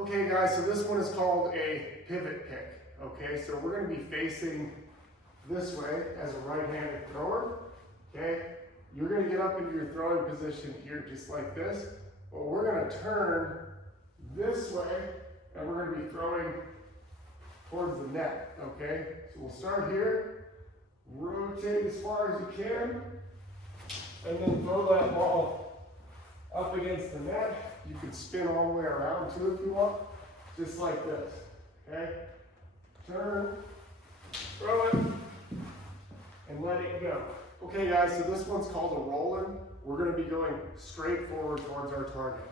Okay guys, so this one is called a pivot pick. Okay, so we're going to be facing this way as a right-handed thrower. Okay, you're going to get up into your throwing position here just like this. But we're going to turn this way and we're going to be throwing towards the net. Okay, so we'll start here, rotate as far as you can, and then throw that ball up against the net. You can spin all the way around too if you want, just like this, okay? Turn, throw it, and let it go. Okay guys, so this one's called a roll-in. We're gonna be going straight forward towards our target.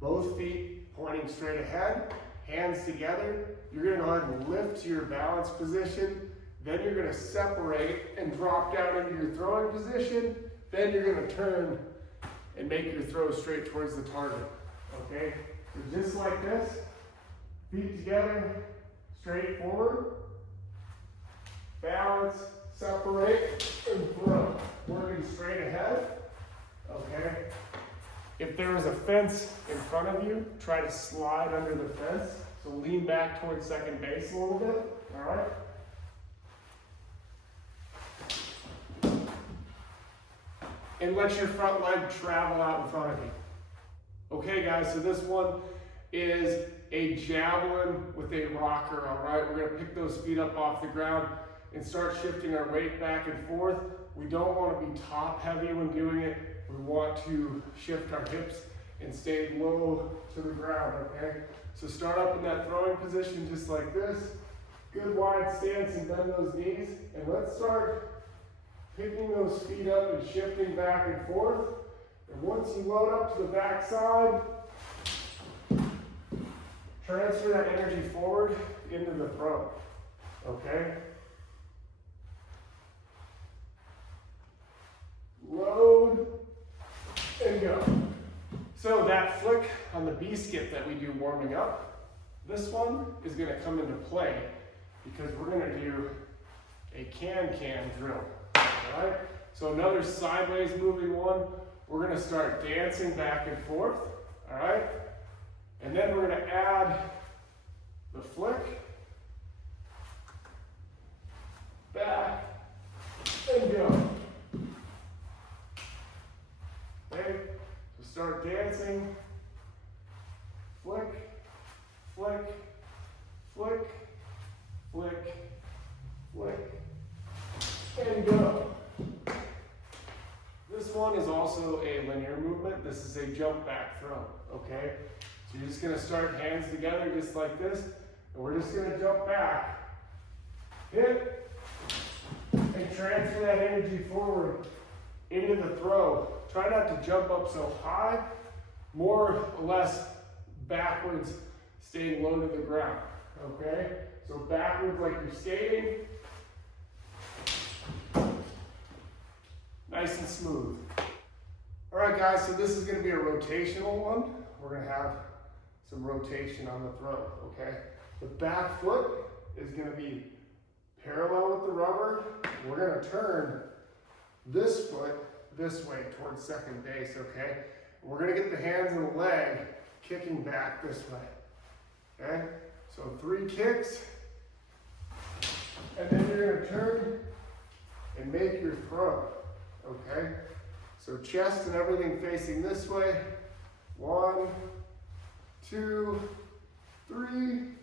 Both feet pointing straight ahead, hands together. You're gonna go ahead and lift to your balance position. Then you're gonna separate and drop down into your throwing position. Then you're gonna turn and make your throw straight towards the target. Okay, so just like this, feet together, straight forward, balance, separate, and throw. Working straight ahead, okay? If there is a fence in front of you, try to slide under the fence. So lean back towards second base a little bit, all right? And let your front leg travel out in front of you. Okay guys, so this one is a javelin with a rocker, all right? We're gonna pick those feet up off the ground and start shifting our weight back and forth. We don't wanna be top heavy when doing it. We want to shift our hips and stay low to the ground, okay? So start up in that throwing position just like this. Good wide stance and bend those knees. And let's start picking those feet up and shifting back and forth. And once you load up to the back side, transfer that energy forward into the throw, okay? Load and go. So that flick on the B-skip that we do warming up, this one is gonna come into play because we're gonna do a can-can drill, all right? So another sideways moving one. We're gonna start dancing back and forth, all right? And then we're gonna add the flick, back, and go. Okay, so start dancing, flick, flick, flick, flick, flick, and go. This one is also a linear movement. This is a jump back throw, okay? So you're just gonna start hands together just like this, and we're just gonna jump back, hit, and transfer that energy forward into the throw. Try not to jump up so high, more or less backwards, staying low to the ground, okay? So backwards like you're skating. Nice and smooth. All right guys, so this is gonna be a rotational one. We're gonna have some rotation on the throw, okay? The back foot is gonna be parallel with the rubber. We're gonna turn this foot this way towards second base, okay? We're gonna get the hands and the leg kicking back this way, okay? So 3 kicks, and then you're gonna turn and make your throw. Okay, so chest and everything facing this way. 1, 2, 3.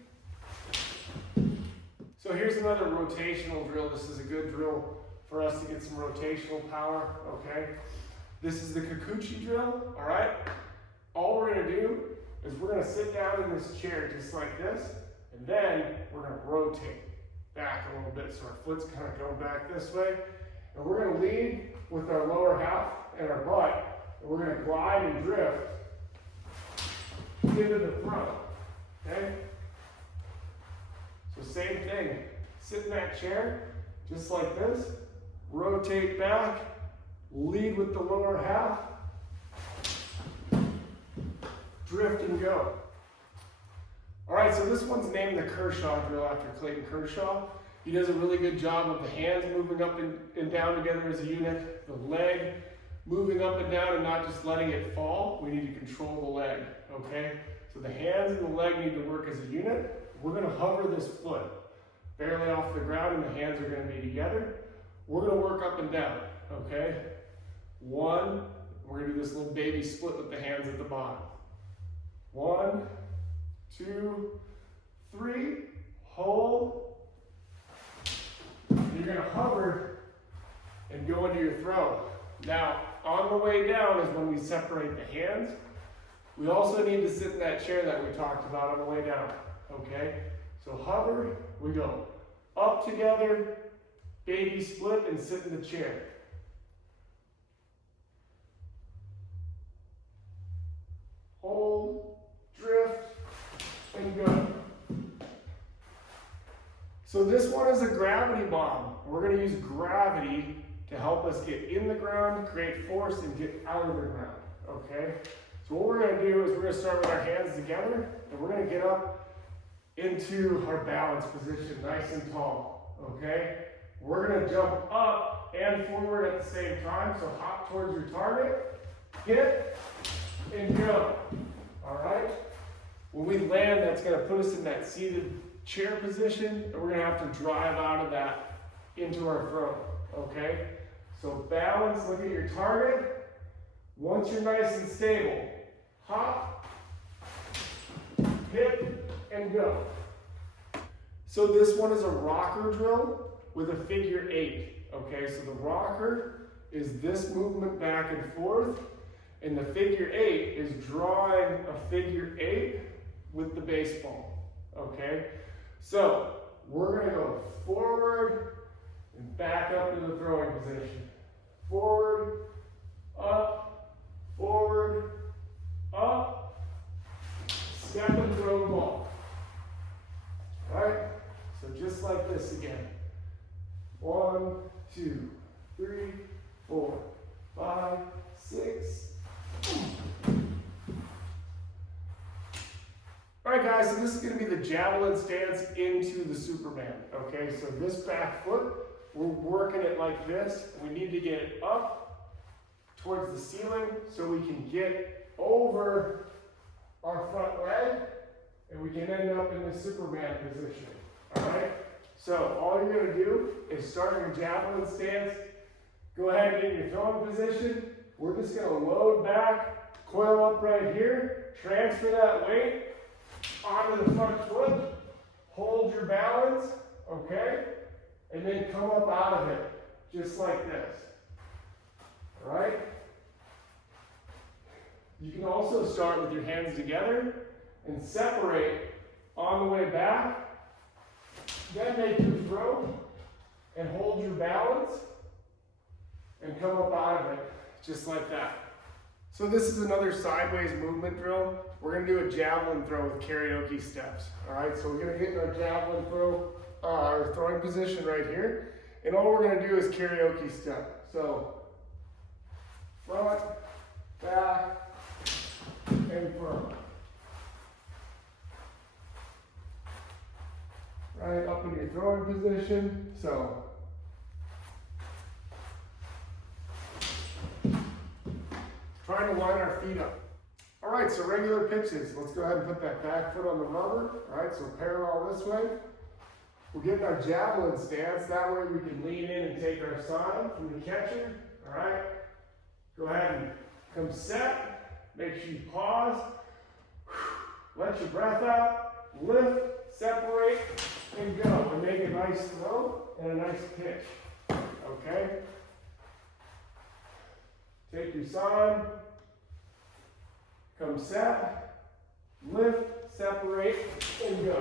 So here's another rotational drill. This is a good drill for us to get some rotational power, okay? This is the Kikuchi drill, all right? All we're gonna do is we're gonna sit down in this chair just like this, and then we're gonna rotate back a little bit so our foot's kind of going back this way. And we're going to lead with our lower half and our butt, and we're going to glide and drift into the front, okay? So same thing, sit in that chair, just like this, rotate back, lead with the lower half, drift and go. All right, so this one's named the Kershaw drill after Clayton Kershaw. He does a really good job of the hands moving up and down together as a unit, the leg moving up and down and not just letting it fall. We need to control the leg, okay? So the hands and the leg need to work as a unit. We're gonna hover this foot barely off the ground and the hands are gonna be together. We're gonna work up and down, okay? 1, we're gonna do this little baby split with the hands at the bottom. 1, 2, 3, hold. You're gonna hover and go into your throw. Now, on the way down is when we separate the hands. We also need to sit in that chair that we talked about on the way down, okay? So hover, we go up together, baby split, and sit in the chair. Hold, drift, and go. So this one is a gravity bomb. We're gonna use gravity to help us get in the ground, create force, and get out of the ground, okay? So what we're gonna do is we're gonna start with our hands together, and we're gonna get up into our balance position, nice and tall, okay? We're gonna jump up and forward at the same time, so hop towards your target, hit, and go, all right? When we land, that's gonna put us in that seated chair position, and we're gonna have to drive out of that into our throw, okay? So balance, look at your target. Once you're nice and stable, hop, hit, and go. So this one is a rocker drill with a figure 8, okay? So the rocker is this movement back and forth, and the figure 8 is drawing a figure 8 with the baseball, okay? So we're gonna go forward and back up to the throwing position. Forward, up, step and throw the ball. All right, so just like this again. 1, 2, 3, 4, 5, 6. All right, guys, so this is gonna be the javelin stance into the Superman, okay? So this back foot, we're working it like this. We need to get it up towards the ceiling so we can get over our front leg and we can end up in the Superman position, all right? So all you're gonna do is start your javelin stance, go ahead and get in your throwing position. We're just gonna load back, coil up right here, transfer that weight onto the front foot, hold your balance, okay? And then come up out of it, just like this, all right? You can also start with your hands together and separate on the way back, then make your throw and hold your balance and come up out of it, just like that. So this is another sideways movement drill. We're gonna do a javelin throw with karaoke steps, all right? So we're gonna get in our javelin throw, our throwing position right here, and all we're gonna do is karaoke step. So front, back, and front. Right, up in your throwing position, so. Trying to line our feet up. All right, so regular pitches. Let's go ahead and put that back foot on the rubber. All right, so parallel this way. We're getting our javelin stance. That way we can lean in and take our sign from the catcher. All right, go ahead and come set. Make sure you pause. Let your breath out. Lift, separate, and go. And make a nice throw and a nice pitch. Okay? Take your sign. Come set, lift, separate, and go.